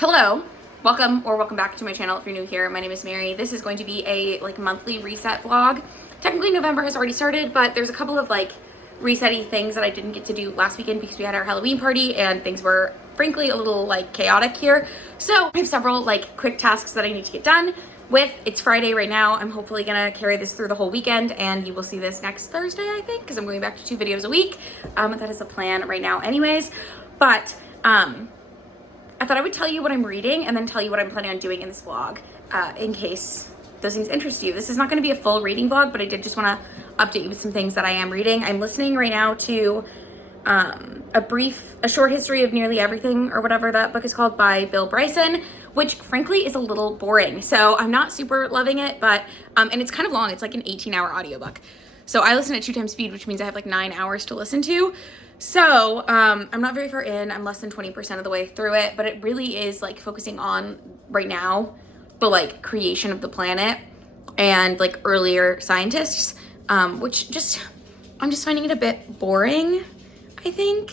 Hello, welcome back to my channel if you're new here. My name is Mary. This is going to be a monthly reset vlog. Technically November has already started, but there's a couple of resetty things that I didn't get to do last weekend because we had our Halloween party and things were frankly a little chaotic here. So I have several quick tasks that I need to get done with. It's Friday right now. I'm hopefully gonna carry this through the whole weekend and you will see this next Thursday, I think, because I'm going back to 2 videos a week. That is the plan right now anyways. But I thought I would tell you what I'm reading and then tell you what I'm planning on doing in this vlog, in case those things interest you. This is not going to be a full reading vlog, but I did just want to update you with some things that I am reading. I'm listening right now to a short history of nearly everything, or whatever that book is called, by Bill Bryson, which frankly is a little boring. So I'm not super loving it, but, and it's kind of long. It's like an 18-hour audiobook. So I listen at 2 times speed, which means I have 9 hours to listen to. So I'm not very far in. I'm less than 20% of the way through it, but it really is focusing on right now the creation of the planet and earlier scientists, which I'm just finding it a bit boring, I think,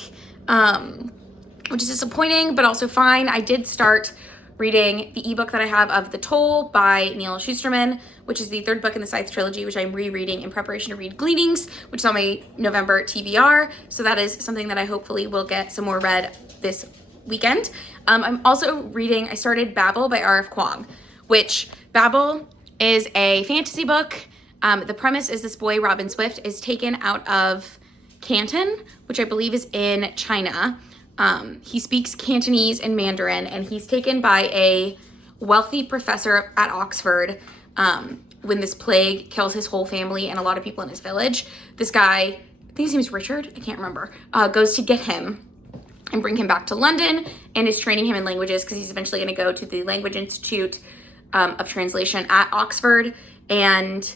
which is disappointing, but also fine. I did start reading the ebook that I have of The Toll by Neil Shusterman, which is the 3rd book in the Scythe trilogy, which I'm rereading in preparation to read Gleanings, which is on my November TBR. So that is something that I hopefully will get some more read this weekend. I'm also reading, I started Babel by R.F. Kuang, which Babel is a fantasy book. The premise is this boy, Robin Swift, is taken out of Canton, which I believe is in China. He speaks Cantonese and Mandarin, and he's taken by a wealthy professor at Oxford when this plague kills his whole family and a lot of people in his village. This guy, I think his name is Richard, I can't remember, goes to get him and bring him back to London and is training him in languages because he's eventually going to go to the Language Institute of Translation at Oxford. And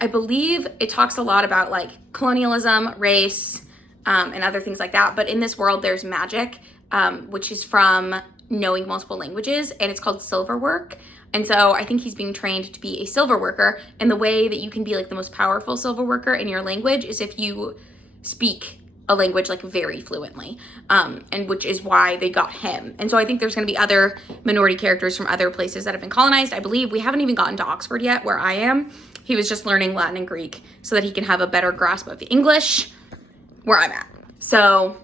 I believe it talks a lot about colonialism, race, and other things like that. But in this world, there's magic, which is from knowing multiple languages, and it's called silver work. And so I think he's being trained to be a silver worker. And the way that you can be the most powerful silver worker in your language is if you speak a language very fluently, and which is why they got him. And so I think there's going to be other minority characters from other places that have been colonized. I believe we haven't even gotten to Oxford yet, where I am. He was just learning Latin and Greek so that he can have a better grasp of English where I'm at. So,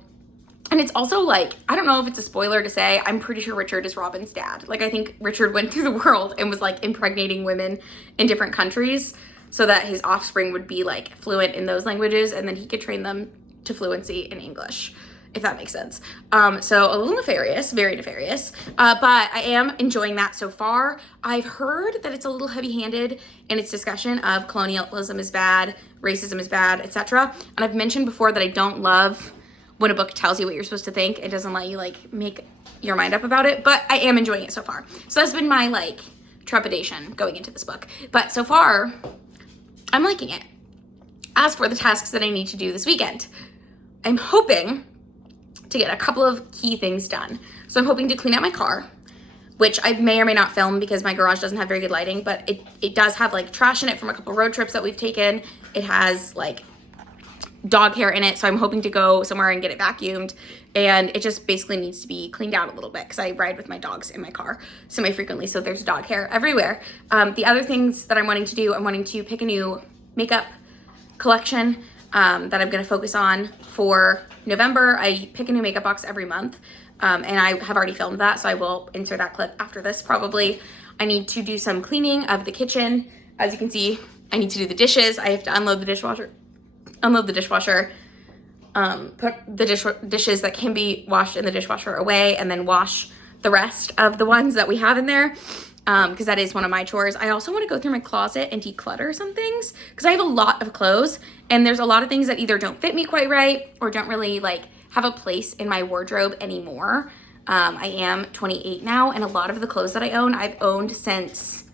and it's also I don't know if it's a spoiler to say, I'm pretty sure Richard is Robin's dad. I think Richard went through the world and was impregnating women in different countries so that his offspring would be fluent in those languages, and then he could train them to fluency in English, if that makes sense. So a little nefarious, very nefarious, but I am enjoying that so far. I've heard that it's a little heavy-handed in its discussion of colonialism is bad, racism is bad, etc. And I've mentioned before that I don't love when a book tells you what you're supposed to think. It doesn't let you make your mind up about it, but I am enjoying it so far. So that's been my trepidation going into this book. But so far, I'm liking it. As for the tasks that I need to do this weekend, I'm hoping to get a couple of key things done. So I'm hoping to clean out my car, which I may or may not film because my garage doesn't have very good lighting, but it does have trash in it from a couple road trips that we've taken. It has dog hair in it, so I'm hoping to go somewhere and get it vacuumed, and it just basically needs to be cleaned out a little bit because I ride with my dogs in my car semi-frequently, so there's dog hair everywhere. The other things that I'm wanting to do, I'm wanting to pick a new makeup collection that I'm going to focus on for November. I pick a new makeup box every month, and I have already filmed that, so I will insert that clip after this probably. I need to do some cleaning of the kitchen. As you can see, I need to do the dishes. I have to unload the dishwasher, put the dishes that can be washed in the dishwasher away, and then wash the rest of the ones that we have in there, because that is one of my chores. I also want to go through my closet and declutter some things because I have a lot of clothes, and there's a lot of things that either don't fit me quite right or don't really have a place in my wardrobe anymore. I am 28 now, and a lot of the clothes that I own, I've owned since,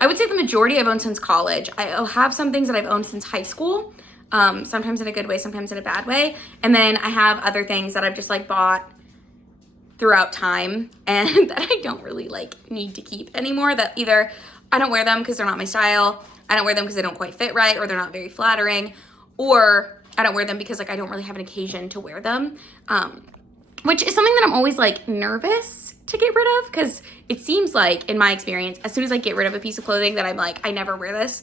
I would say the majority I've owned since college. I have some things that I've owned since high school, sometimes in a good way, sometimes in a bad way. And then I have other things that I've just bought throughout time and that I don't really need to keep anymore, that either I don't wear them because they're not my style, I don't wear them because they don't quite fit right, or they're not very flattering, or I don't wear them because I don't really have an occasion to wear them, which is something that I'm always nervous to get rid of, because it seems like, in my experience, as soon as I get rid of a piece of clothing that I'm like, I never wear this,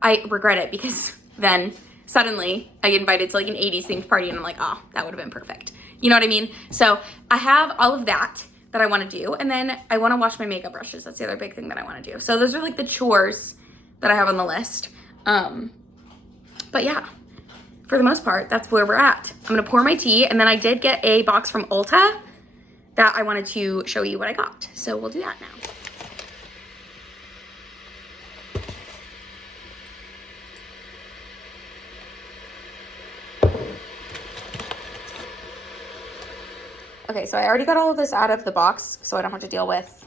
I regret it, because then suddenly I get invited to like an 80s themed party and I'm like, oh, that would have been perfect. You know what I mean? So I have all of that I want to do. And then I want to wash my makeup brushes. That's the other big thing that I want to do. So those are like the chores that I have on the list. But yeah, for the most part, that's where we're at. I'm going to pour my tea. And then I did get a box from Ulta that I wanted to show you what I got. So we'll do that now. Okay, so I already got all of this out of the box, so I don't have to deal with,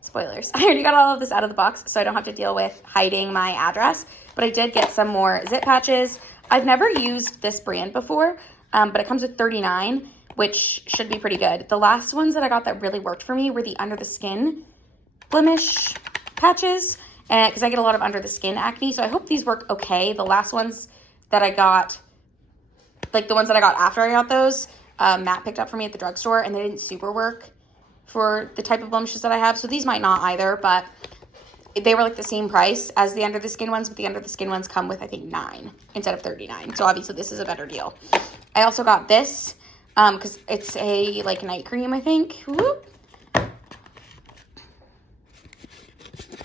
spoilers. I already got all of this out of the box, so I don't have to deal with hiding my address, but I did get some more zip patches. I've never used this brand before, but it comes with 39, which should be pretty good. The last ones that I got that really worked for me were the under the skin blemish patches, because I get a lot of under the skin acne, so I hope these work okay. The last ones that I got, like the ones that I got after I got those, Matt picked up for me at the drugstore, and they didn't super work for the type of blemishes that I have. So these might not either, but they were like the same price as the under the skin ones, but the under the skin ones come with, I think, 9 instead of 39. So obviously this is a better deal. I also got this because it's a like night cream, I think. Whoop.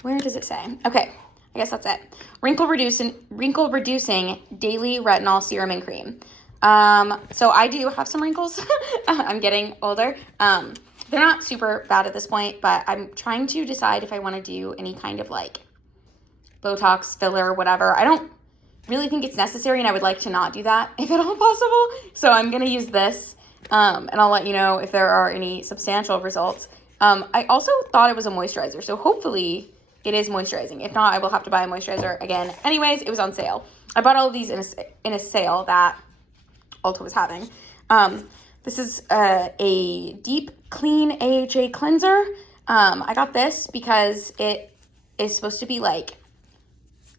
Where does it say? Okay, I guess that's it. Wrinkle reducing daily retinol serum and cream. So I do have some wrinkles. I'm getting older. They're not super bad at this point, but I'm trying to decide if I want to do any kind of like Botox, filler, whatever. I don't really think it's necessary, and I would like to not do that if at all possible. So I'm going to use this, and I'll let you know if there are any substantial results. I also thought it was a moisturizer, so hopefully it is moisturizing. If not, I will have to buy a moisturizer again. Anyways, it was on sale. I bought all of these in a sale that Ulta was having. This is a deep clean AHA cleanser. I got this because it is supposed to be like,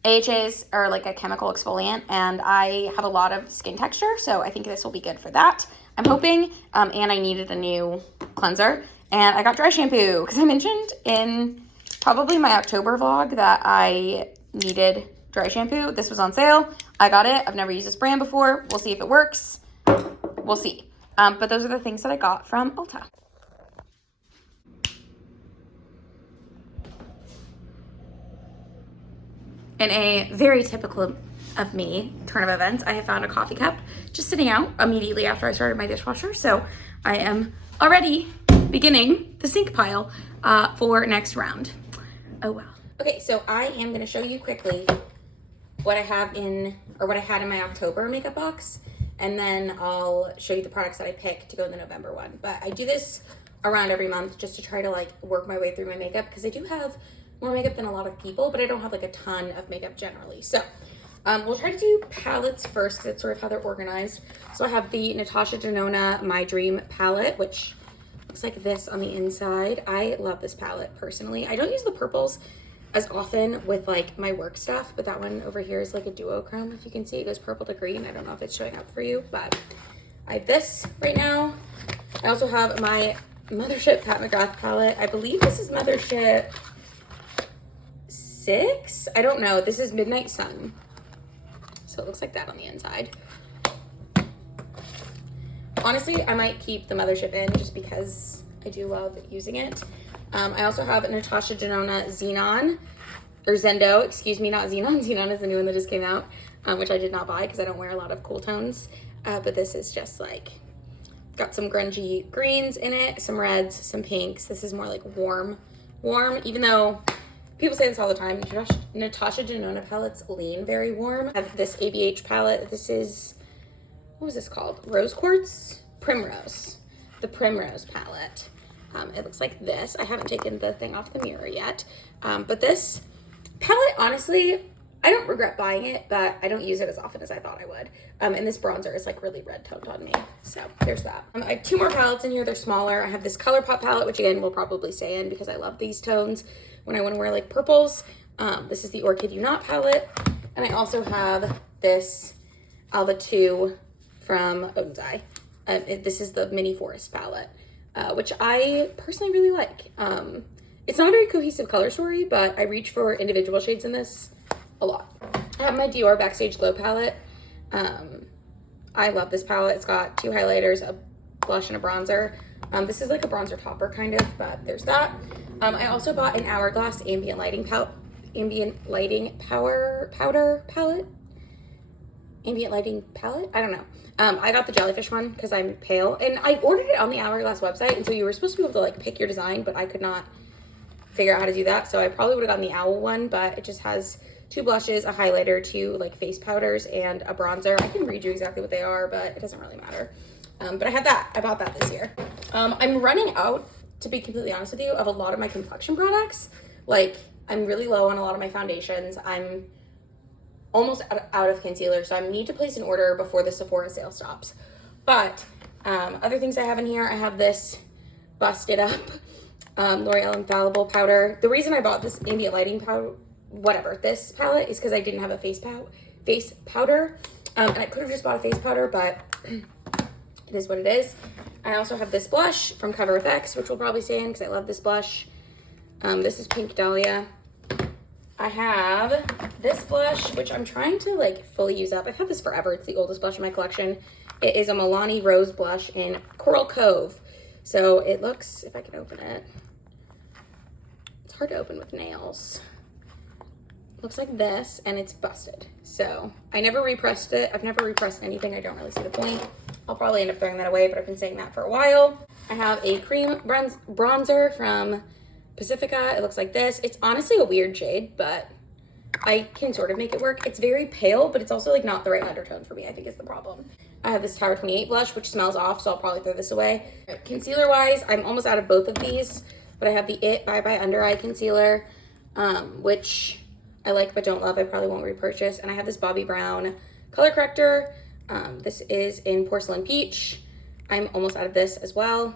AHAs are like a chemical exfoliant, and I have a lot of skin texture, so I think this will be good for that. I'm hoping, and I needed a new cleanser, and I got dry shampoo because I mentioned in probably my October vlog that I needed dry shampoo. This was on sale. I got it. I've never used this brand before. We'll see if it works. We'll see. But those are the things that I got from Ulta. In a very typical of me turn of events, I have found a coffee cup just sitting out immediately after I started my dishwasher. So I am already beginning the sink pile for next round. Oh wow. Okay, so I am going to show you quickly what I have in, or what I had in my October makeup box, and then I'll show you the products that I picked to go in the November one. But I do this around every month just to try to like work my way through my makeup, because I do have more makeup than a lot of people, but I don't have like a ton of makeup generally. So we'll try to do palettes first, because that's sort of how they're organized. So I have the Natasha Denona My Dream palette, which looks like this on the inside. I love this palette personally. I don't use the purples as often with like my work stuff, but that one over here is like a duochrome. If you can see, it goes purple to green. I don't know if it's showing up for you, but I have this right now. I also have my Mothership Pat McGrath palette. I believe this is Mothership 6. I don't know. This is Midnight Sun. So it looks like that on the inside. Honestly, I might keep the Mothership in just because I do love using it. I also have a Natasha Denona Xenon, or Zendo, excuse me, not Xenon. Xenon is the new one that just came out, which I did not buy because I don't wear a lot of cool tones. But this is just like, got some grungy greens in it, some reds, some pinks. This is more like warm, even though people say this all the time. Natasha Denona palettes lean very warm. I have this ABH palette. This is, what was this called? Rose Quartz? Primrose. The Primrose palette. It looks like this. I haven't taken the thing off the mirror yet. But this palette, honestly, I don't regret buying it, but I don't use it as often as I thought I would. And this bronzer is like really red toned on me. So there's that. I have 2 more palettes in here. They're smaller. I have this ColourPop palette, which again will probably stay in because I love these tones when I want to wear like purples. This is the Orchid You Not palette. And I also have this Alba 2 from Onsai. This is the Mini Forest palette. which I personally really like. It's not a very cohesive color story, but I reach for individual shades in this a lot. I have my Dior Backstage Glow palette. I love this palette. It's got 2 highlighters, a blush, and a bronzer. This is like a bronzer topper kind of, but there's that. I also bought an Hourglass ambient lighting powder palette. Ambient lighting palette? I don't know. I got the jellyfish one because I'm pale, and I ordered it on the Hourglass website, and so you were supposed to be able to like pick your design, but I could not figure out how to do that, so I probably would have gotten the owl one, but it just has 2 blushes, a highlighter, 2 like face powders, and a bronzer. I can read you exactly what they are, but it doesn't really matter. But I bought that this year. I'm running out, to be completely honest with you, of a lot of my complexion products. Like, I'm really low on a lot of my foundations. I'm almost out of concealer, so I need to place an order before the Sephora sale stops. But other things I have in here, I have this busted up L'Oreal Infallible powder. The reason I bought this ambient lighting powder, this palette, is because I didn't have a face powder. And I could have just bought a face powder, but it is what it is. I also have this blush from Cover FX, which will probably stay in because I love this blush. This is Pink Dahlia. I have this blush, which I'm trying to like fully use up. I've had this forever. It's the oldest blush in my collection. It is a Milani Rose blush in Coral Cove. So it looks, if I can open it, it's hard to open with nails. It looks like this, and it's busted. So I never repressed it. I've never repressed anything. I don't really see the point. I'll probably end up throwing that away, but I've been saying that for a while. I have a cream bronzer from Pacifica. It looks like this. It's honestly a weird shade, but I can sort of make it work. It's very pale, but it's also like not the right undertone for me, I think is the problem. I have this Tower 28 blush, which smells off, so I'll probably throw this away. Concealer wise, I'm almost out of both of these, but I have the It Bye Bye Under Eye Concealer, which I like but don't love. I probably won't repurchase. And I have this Bobbi Brown color corrector. This is in Porcelain Peach. I'm almost out of this as well,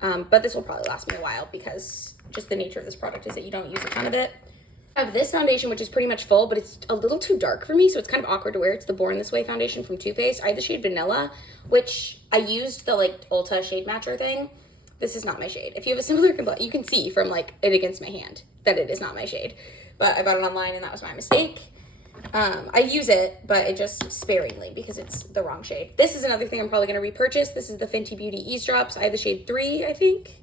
but this will probably last me a while because just the nature of this product is that you don't use a ton of it. I have this foundation, which is pretty much full, but it's a little too dark for me, so it's kind of awkward to wear. It's the Born This Way foundation from Too Faced. I have the shade Vanilla, which I used the like Ulta shade matcher thing. This is not my shade. If you have a similar complexion, you can see from like it against my hand that it is not my shade, but I bought it online and that was my mistake. I use it, but it just sparingly because it's the wrong shade. This is another thing I'm probably going to repurchase. This is the Fenty Beauty Eavesdrops. I have the shade 3, I think.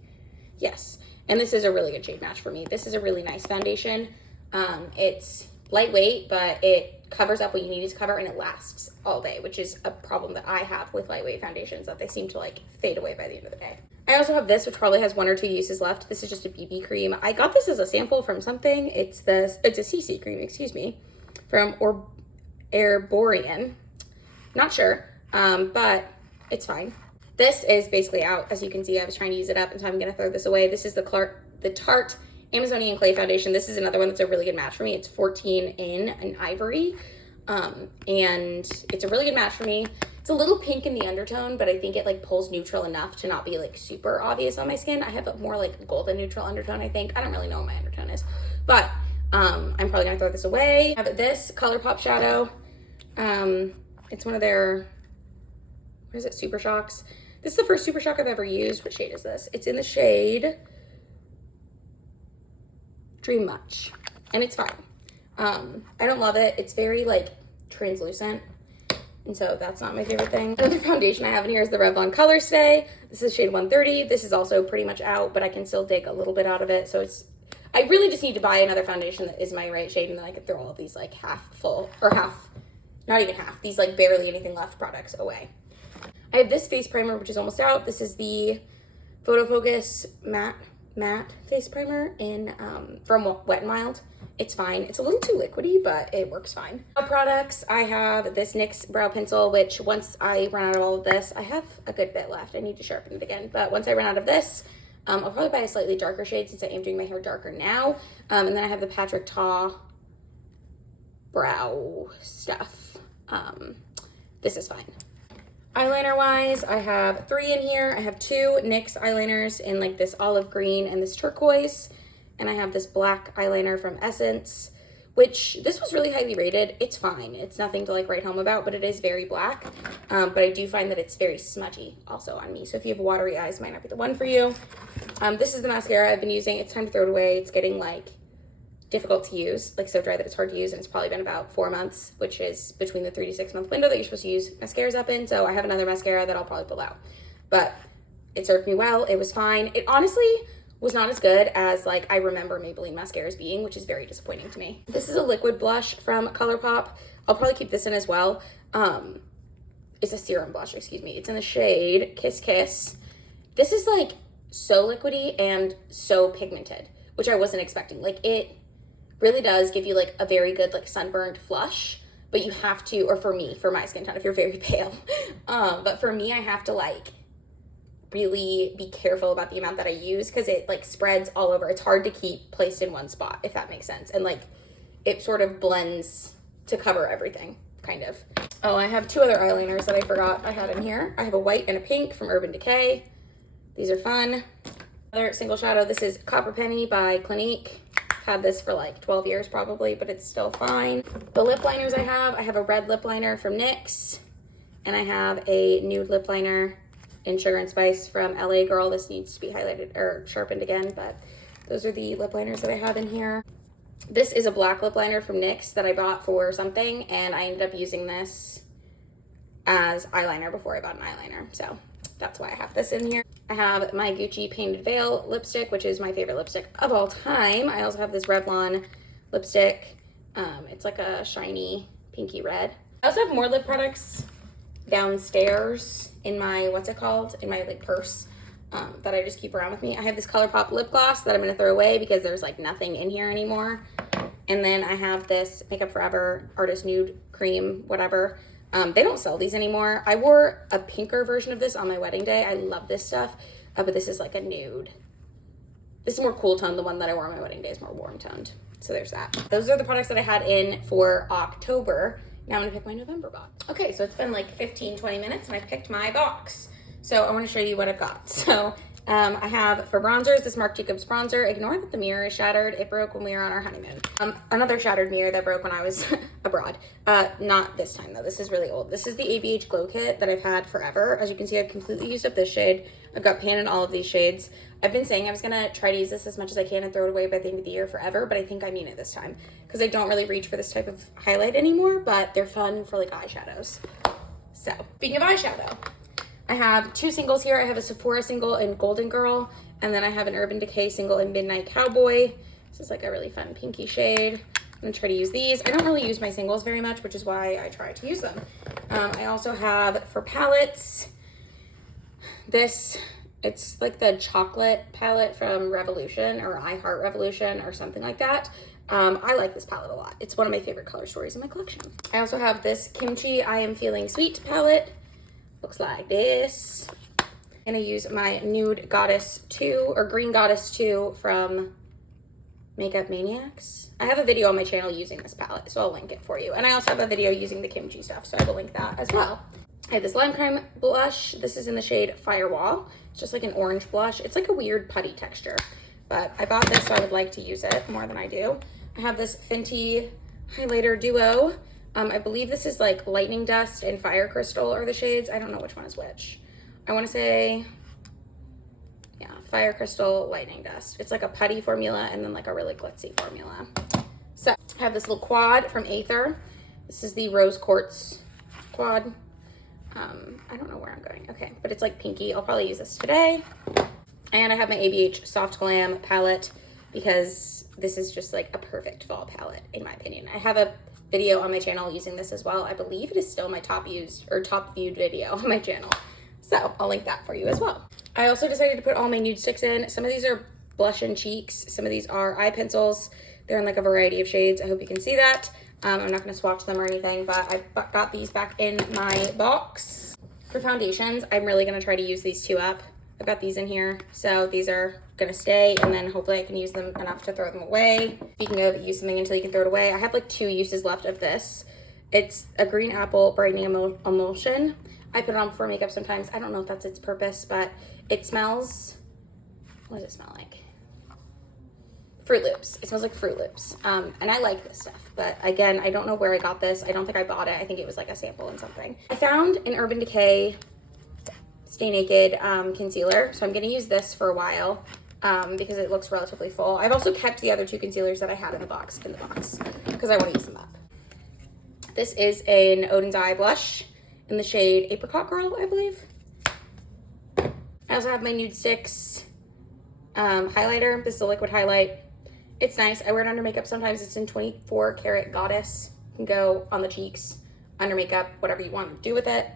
Yes. And this is a really good shade match for me. This is a really nice foundation. It's lightweight, but it covers up what you need it to cover and it lasts all day, which is a problem that I have with lightweight foundations, that they seem to like fade away by the end of the day. I also have this, which probably has 1 or 2 uses left. This is just a BB cream. I got this as a sample from something. It's a CC cream, excuse me, from Herborian. Not sure, but it's fine. This is basically out. As you can see, I was trying to use it up, and so I'm gonna throw this away. This is the Tarte Amazonian Clay Foundation. This is another one that's a really good match for me. It's 14 in ivory, and it's a really good match for me. It's a little pink in the undertone, but I think it like pulls neutral enough to not be like super obvious on my skin. I have a more like golden neutral undertone, I think. I don't really know what my undertone is, but I'm probably gonna throw this away. I have this ColourPop shadow. It's one of their, what is it, Super Shocks. This is the first Super Shock I've ever used. What shade is this? It's in the shade Dream Much, and it's fine. I don't love it. It's very like translucent, and so that's not my favorite thing. Another foundation I have in here is the Revlon Color Stay. This is shade 130. This is also pretty much out, but I can still dig a little bit out of it. So I really just need to buy another foundation that is my right shade, and then I can throw all of these like half full, or half, not even half, these like barely anything left products away. I have this face primer, which is almost out. This is the Photo Focus matte face primer in from Wet n Wild. It's fine. It's a little too liquidy, but it works fine. Products, I have this NYX brow pencil, which once I run out of all of this, I have a good bit left. I need to sharpen it again, but once I run out of this, I'll probably buy a slightly darker shade since I am doing my hair darker now. And then I have the Patrick Ta brow stuff. This is fine. Eyeliner wise, I have 3 in here. I have 2 NYX eyeliners in like this olive green and this turquoise. And I have this black eyeliner from Essence, which this was really highly rated. It's fine. It's nothing to like write home about, but it is very black. But I do find that it's very smudgy also on me. So if you have watery eyes, it might not be the one for you. This is the mascara I've been using. It's time to throw it away. It's getting like difficult to use, like so dry that it's hard to use, and it's probably been about 4 months, which is between the 3 to 6 month window that you're supposed to use mascaras up in. So I have another mascara that I'll probably pull out, but it served me well. It was fine. It honestly was not as good as like I remember Maybelline mascaras being, which is very disappointing to me. This is a liquid blush from ColourPop. I'll probably keep this in as well. It's a serum blush, excuse me. It's in the shade Kiss Kiss. This is like so liquidy and so pigmented, which I wasn't expecting. Like it really does give you like a very good like sunburned flush, but you have to, or for me, for my skin tone, if you're very pale, but for me, I have to like really be careful about the amount that I use because it like spreads all over. It's hard to keep placed in one spot, if that makes sense. And like it sort of blends to cover everything, kind of. Oh, I have 2 other eyeliners that I forgot I had in here. I have a white and a pink from Urban Decay. These are fun. Another single shadow. This is Copper Penny by Clinique. Had this for like 12 years probably, but it's still fine. The lip liners I have a red lip liner from NYX, and I have a nude lip liner in Sugar and Spice from LA Girl. This needs to be highlighted or sharpened again, but those are the lip liners that I have in here. This is a black lip liner from NYX that I bought for something, and I ended up using this as eyeliner before I bought an eyeliner, so that's why I have this in here. I have my Gucci Painted Veil lipstick, which is my favorite lipstick of all time. I also have this Revlon lipstick. It's like a shiny pinky red. I also have more lip products downstairs in my, what's it called? In my like purse that I just keep around with me. I have this ColourPop lip gloss that I'm gonna throw away because there's like nothing in here anymore. And then I have this Makeup Forever Artist Nude Cream, whatever. They don't sell these anymore. I wore a pinker version of this on my wedding day. I love this stuff, but this is like a nude. This is more cool tone. The one that I wore on my wedding day is more warm toned. So there's that. Those are the products that I had in for October. Now I'm gonna pick my November box. Okay, so it's been like 15, 20 minutes and I picked my box. So I wanna show you what I've got. So I have for bronzers, this Marc Jacobs bronzer. Ignore that the mirror is shattered. It broke when we were on our honeymoon. Another shattered mirror that broke when I was abroad. Not this time though, this is really old. This is the ABH Glow Kit that I've had forever. As you can see, I've completely used up this shade. I've got pan in all of these shades. I've been saying I was gonna try to use this as much as I can and throw it away by the end of the year forever, but I think I mean it this time because I don't really reach for this type of highlight anymore, but they're fun for like eyeshadows. So, speaking of eyeshadow, I have 2 singles here. I have a Sephora single in Golden Girl, and then I have an Urban Decay single in Midnight Cowboy. This is like a really fun pinky shade. I'm gonna try to use these. I don't really use my singles very much, which is why I try to use them. I also have for palettes, this, it's like the chocolate palette from Revolution or I Heart Revolution or something like that. I like this palette a lot. It's one of my favorite color stories in my collection. I also have this Kimchi I Am Feeling Sweet palette. Looks like this. And I use my Nude Goddess 2 or Green Goddess 2 from Makeup Maniacs. I have a video on my channel using this palette, so I'll link it for you. And I also have a video using the kimchi stuff, so I will link that as well. I have this Lime Crime blush. This is in the shade Firewall. It's just like an orange blush. It's like a weird putty texture, but I bought this so I would like to use it more than I do. I have this Fenty highlighter duo. I believe this is like Lightning Dust and Fire Crystal are the shades. I don't know which one is which. I want to say, yeah, Fire Crystal, Lightning Dust. It's like a putty formula and then like a really glitzy formula. So I have this little quad from Aether. This is the Rose Quartz quad. I don't know where I'm going. Okay, but it's like pinky. I'll probably use this today. And I have my ABH Soft Glam palette because this is just like a perfect fall palette in my opinion. I have a video on my channel using this as well. I believe it is still my top used or top viewed video on my channel. So I'll link that for you as well. I also decided to put all my nude sticks in. Some of these are blush and cheeks. Some of these are eye pencils. They're in like a variety of shades. I hope you can see that. I'm not gonna swatch them or anything, but I got these back in my box. For foundations, I'm really gonna try to use these 2 up. I've got these in here, so these are gonna stay, and then hopefully I can use them enough to throw them away. Speaking of use something until you can throw it away, I have like 2 uses left of this. It's a green apple brightening emulsion. I put it on before makeup sometimes. I don't know if that's its purpose, but it smells, what does it smell like? Fruit Loops. It smells like Fruit Loops. And I like this stuff, but again, I don't know where I got this. I don't think I bought it. I think it was like a sample in something. I found an Urban Decay Stay Naked concealer, so I'm gonna use this for a while because it looks relatively full. I've also kept the other two concealers that I had in the box because I want to use them up. This is an Odin's Eye blush in the shade Apricot Girl, I believe. I also have my Nude Sticks highlighter. This is a liquid highlight. It's nice. I wear it under makeup sometimes. It's in 24 karat Goddess. You can go on the cheeks, under makeup, whatever you want to do with it.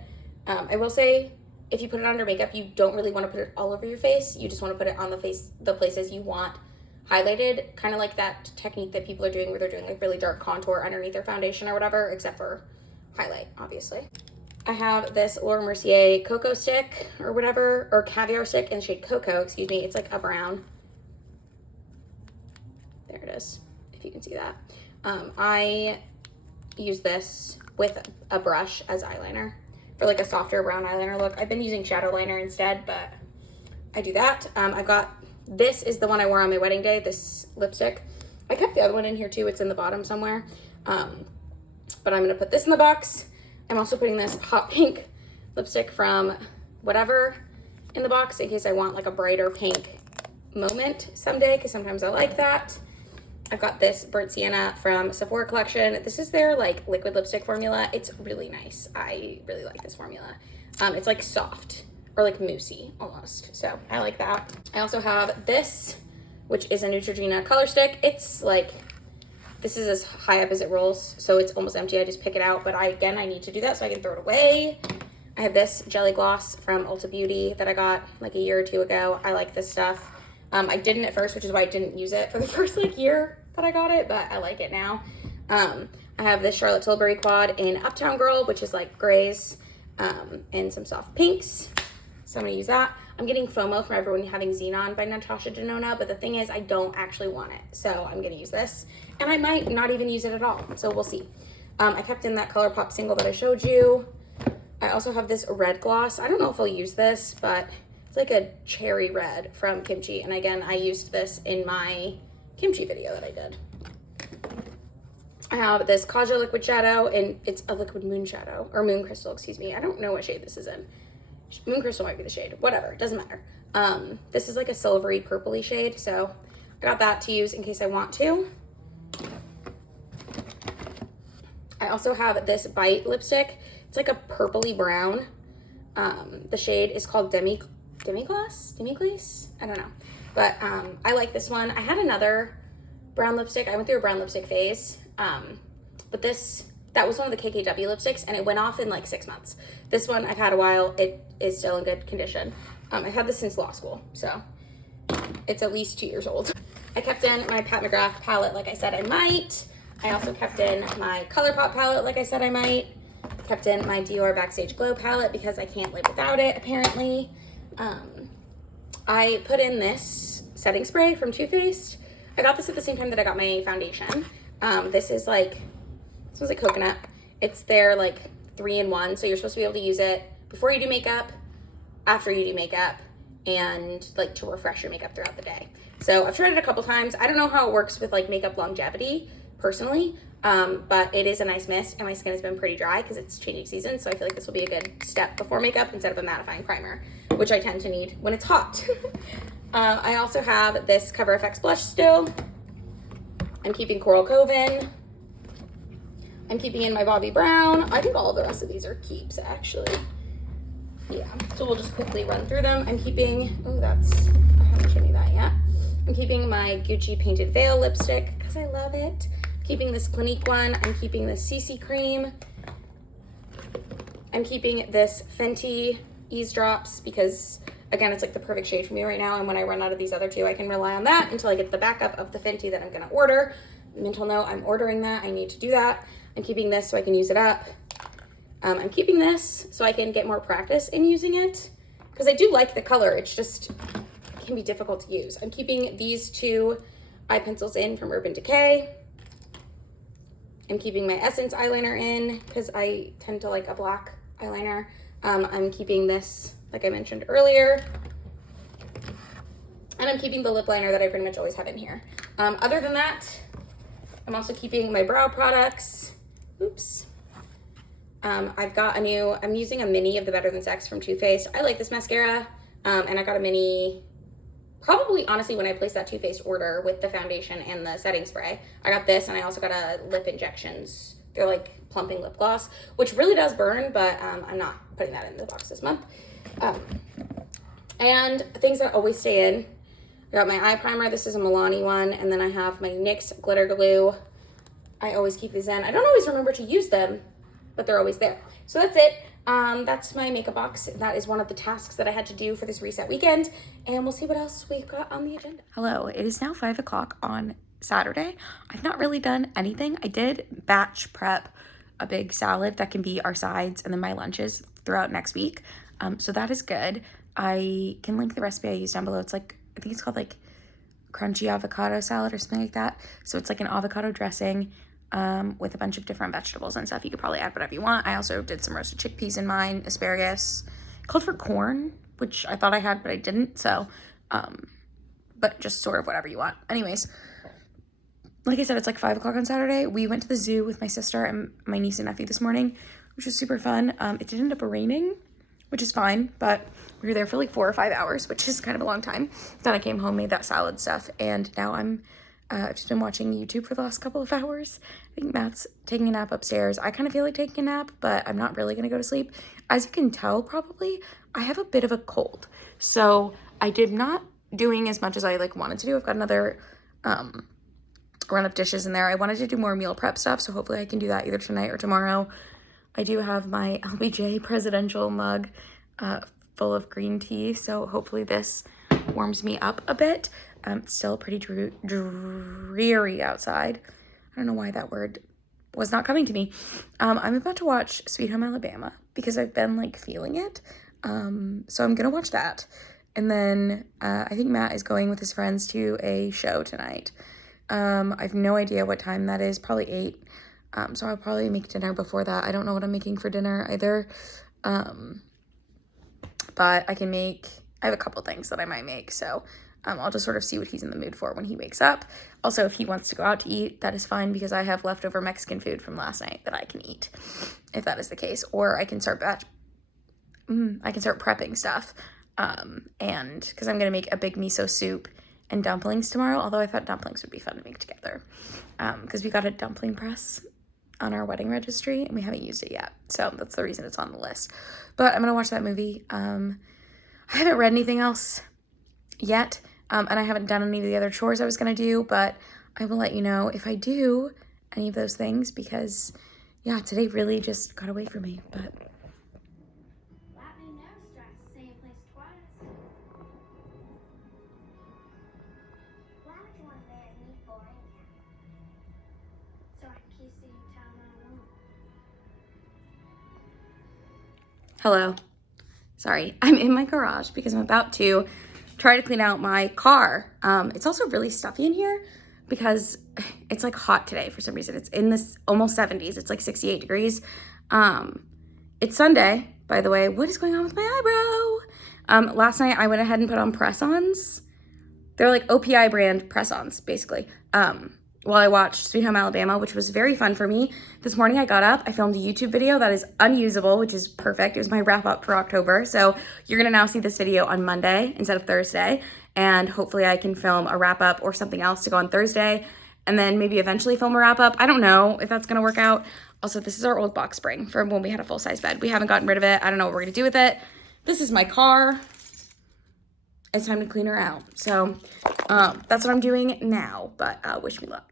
I will say, if you put it under makeup, you don't really want to put it all over your face. You just want to put it on the face, the places you want highlighted, kind of like that technique that people are doing where they're doing like really dark contour underneath their foundation or whatever, except for highlight, obviously. I have this Laura Mercier Cocoa Stick or whatever, or Caviar Stick in the shade Cocoa, excuse me. It's like a brown. There it is, if you can see that. I use this with a brush as eyeliner for like a softer brown eyeliner look. I've been using shadow liner instead, but I do that. I've got, this is the one I wore on my wedding day, this lipstick. I kept the other one in here too. It's in the bottom somewhere. But I'm gonna put this in the box. I'm also putting this hot pink lipstick from whatever in the box in case I want like a brighter pink moment someday, because sometimes I like that. I've got this Burnt Sienna from Sephora collection. This is their like liquid lipstick formula. It's really nice. I really like this formula. It's like soft or like moussey almost. So I like that. I also have this, which is a Neutrogena color stick. It's like, this is as high up as it rolls, so it's almost empty. I just pick it out, but again, I need to do that so I can throw it away. I have this jelly gloss from Ulta Beauty that I got like a year or two ago. I like this stuff. I didn't at first, which is why I didn't use it for the first like year that I got it, but I like it now. I have this Charlotte Tilbury quad in Uptown Girl, which is like grays and some soft pinks. So I'm gonna use that. I'm getting FOMO from everyone having Xenon by Natasha Denona, but the thing is I don't actually want it. So I'm gonna use this, and I might not even use it at all. So we'll see. I kept in that ColourPop single that I showed you. I also have this red gloss. I don't know if I'll use this, but it's like a cherry red from Kimchi. And again, I used this in my Kimchi video that I did. I have this Kaja liquid shadow, and it's a liquid moon shadow, or moon crystal, excuse me. I don't know what shade this is in. Moon crystal might be the shade, whatever, it doesn't matter. This is like a silvery purpley shade, so I got that to use in case I want to. I also have this Bite lipstick. It's like a purpley brown. The shade is called Demi-Glace? I don't know. But I like this one. I had another brown lipstick. I went through a brown lipstick phase. But that was one of the KKW lipsticks, and it went off in like 6 months. This one I've had a while. It is still in good condition. I've had this since law school, so it's at least 2 years old. I kept in my Pat McGrath palette like I said I might. I also kept in my ColourPop palette like I said I might. Kept in my Dior Backstage Glow palette because I can't live without it, apparently. I put in this setting spray from Too Faced. I got this at the same time that I got my foundation. This smells like coconut. It's their like 3-in-1, so you're supposed to be able to use it before you do makeup, after you do makeup, and like to refresh your makeup throughout the day. So I've tried it a couple times. I don't know how it works with like makeup longevity personally, but it is a nice mist, and my skin has been pretty dry because it's changing season, so I feel like this will be a good step before makeup instead of a mattifying primer, which I tend to need when it's hot. I also have this Cover FX blush still. I'm keeping Coral Cove in. I'm keeping in my Bobbi Brown. I think all of the rest of these are keeps, actually. Yeah, so we'll just quickly run through them. I'm keeping, I haven't shown you that yet. I'm keeping my Gucci Painted Veil lipstick because I love it. I'm keeping this Clinique one. I'm keeping this CC cream. I'm keeping this Fenty Ease Drops because, again, it's like the perfect shade for me right now. And when I run out of these other two, I can rely on that until I get the backup of the Fenty that I'm going to order. Mental note, I'm ordering that. I need to do that. I'm keeping this so I can use it up. I'm keeping this so I can get more practice in using it because I do like the color. It's just, it can be difficult to use. I'm keeping these two eye pencils in from Urban Decay. I'm keeping my Essence eyeliner in because I tend to like a black eyeliner. I'm keeping this, like I mentioned earlier. And I'm keeping the lip liner that I pretty much always have in here. Other than that, I'm also keeping my brow products. Oops. I've got I'm using a mini of the Better Than Sex from Too Faced. I like this mascara. And I got a mini, probably honestly when I placed that Too Faced order with the foundation and the setting spray. I got this, and I also got a lip injections. They're like plumping lip gloss, which really does burn, but I'm not putting that in the box this month. And things that always stay in. I got my eye primer. This is a Milani one. And then I have my NYX glitter glue. I always keep these in. I don't always remember to use them, but they're always there. So that's it. That's my makeup box. That is one of the tasks that I had to do for this reset weekend. And we'll see what else we've got on the agenda. Hello, it is now 5 o'clock on Saturday. I've not really done anything. I did batch prep a big salad that can be our sides and then my lunches throughout next week. So that is good. I can link the recipe I used down below. It's like, I think it's called like crunchy avocado salad or something like that. So it's like an avocado dressing with a bunch of different vegetables and stuff. You could probably add whatever you want. I also did some roasted chickpeas in mine, asparagus, called for corn, which I thought I had, but I didn't. So, but just sort of whatever you want. Anyways, like I said, it's like 5 o'clock on Saturday. We went to the zoo with my sister and my niece and nephew this morning, which was super fun. It did end up raining, which is fine, but we were there for like 4 or 5 hours, which is kind of a long time. Then I came home, made that salad stuff, and now I've just been watching YouTube for the last couple of hours. I think Matt's taking a nap upstairs. I kind of feel like taking a nap, but I'm not really going to go to sleep. As you can tell, probably, I have a bit of a cold. So I did not doing as much as I like wanted to do. I've got another run of dishes in there. I wanted to do more meal prep stuff, so hopefully I can do that either tonight or tomorrow. I do have my LBJ presidential mug full of green tea, so hopefully this warms me up a bit. It's still pretty dreary outside. I don't know why that word was not coming to me. I'm about to watch Sweet Home Alabama because I've been like feeling it. So I'm gonna watch that. And then I think Matt is going with his friends to a show tonight. I have no idea what time that is, probably 8. So I'll probably make dinner before that. I don't know what I'm making for dinner either. But I have a couple things that I might make. So I'll just sort of see what he's in the mood for when he wakes up. Also, if he wants to go out to eat, that is fine because I have leftover Mexican food from last night that I can eat, if that is the case. Or I can start prepping stuff. And because I'm going to make a big miso soup and dumplings tomorrow, although I thought dumplings would be fun to make together. Because we got a dumpling press on our wedding registry and we haven't used it yet. So that's the reason it's on the list. But I'm going to watch that movie. I haven't read anything else yet. And I haven't done any of the other chores I was going to do, but I will let you know if I do any of those things because, yeah, today really just got away from me. But hello. Sorry, I'm in my garage because I'm about to try to clean out my car. It's also really stuffy in here because it's like hot today for some reason. It's in this almost 70s. It's like 68 degrees. It's Sunday, by the way. What is going on with my eyebrow? Last night I went ahead and put on press-ons. They're like OPI brand press-ons, basically. While I watched Sweet Home Alabama, which was very fun for me. This morning I got up, I filmed a YouTube video that is unusable, which is perfect. It was my wrap up for October. So you're gonna now see this video on Monday instead of Thursday. And hopefully I can film a wrap up or something else to go on Thursday. And then maybe eventually film a wrap up. I don't know if that's gonna work out. Also, this is our old box spring from when we had a full size bed. We haven't gotten rid of it. I don't know what we're gonna do with it. This is my car. It's time to clean her out. So that's what I'm doing now, but wish me luck.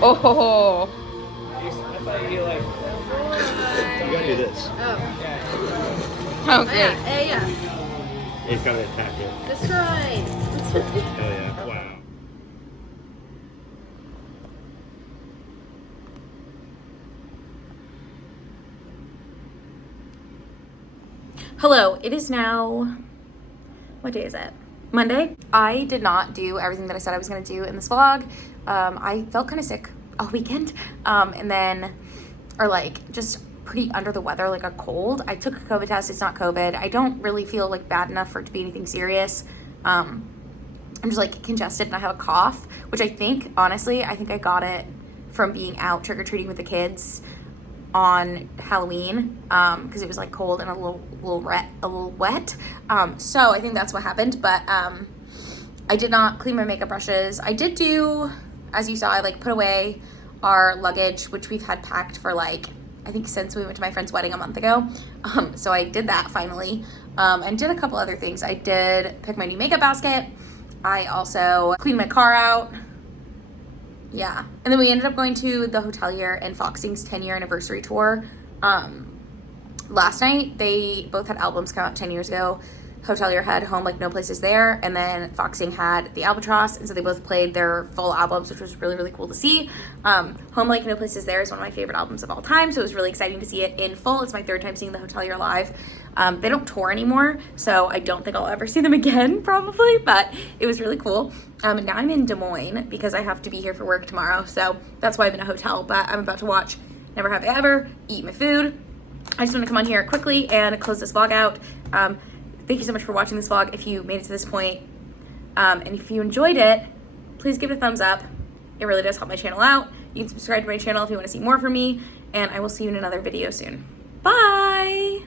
Oh. I thought you like. You gotta do this. Oh, great. Yeah, you gotta attack it. That's right. Oh yeah. Wow. Hello, it is now, what day is it? Monday. I did not do everything that I said I was gonna do in this vlog. I felt kind of sick all weekend, and then, or like just pretty under the weather, like a cold. I took a COVID test, it's not COVID. I don't really feel like bad enough for it to be anything serious. I'm just like congested and I have a cough, which I think, honestly, I think I got it from being out trick-or-treating with the kids on Halloween, because it was like cold and a little wet. So I think that's what happened, but I did not clean my makeup brushes. I did do, as you saw, I like put away our luggage, which we've had packed for like, I think since we went to my friend's wedding a month ago. So I did that finally, and did a couple other things. I did pick my new makeup basket. I also cleaned my car out. Yeah, and then we ended up going to the Hotelier and Foxing's 10-year anniversary tour. Last night, they both had albums come out 10 years ago. Hotelier had Home Like No Place Is There, and then Foxing had The Albatross, and so they both played their full albums, which was really, really cool to see. Home Like No Place Is There is one of my favorite albums of all time, so it was really exciting to see it in full. It's my third time seeing the Hotelier live. They don't tour anymore, so I don't think I'll ever see them again, probably, but it was really cool. Now I'm in Des Moines because I have to be here for work tomorrow, so that's why I'm in a hotel, but I'm about to watch Never Have I Ever, eat my food. I just want to come on here quickly and close this vlog out. Thank you so much for watching this vlog if you made it to this point. And if you enjoyed it, please give it a thumbs up. It really does help my channel out. You can subscribe to my channel if you want to see more from me, and I will see you in another video soon. Bye!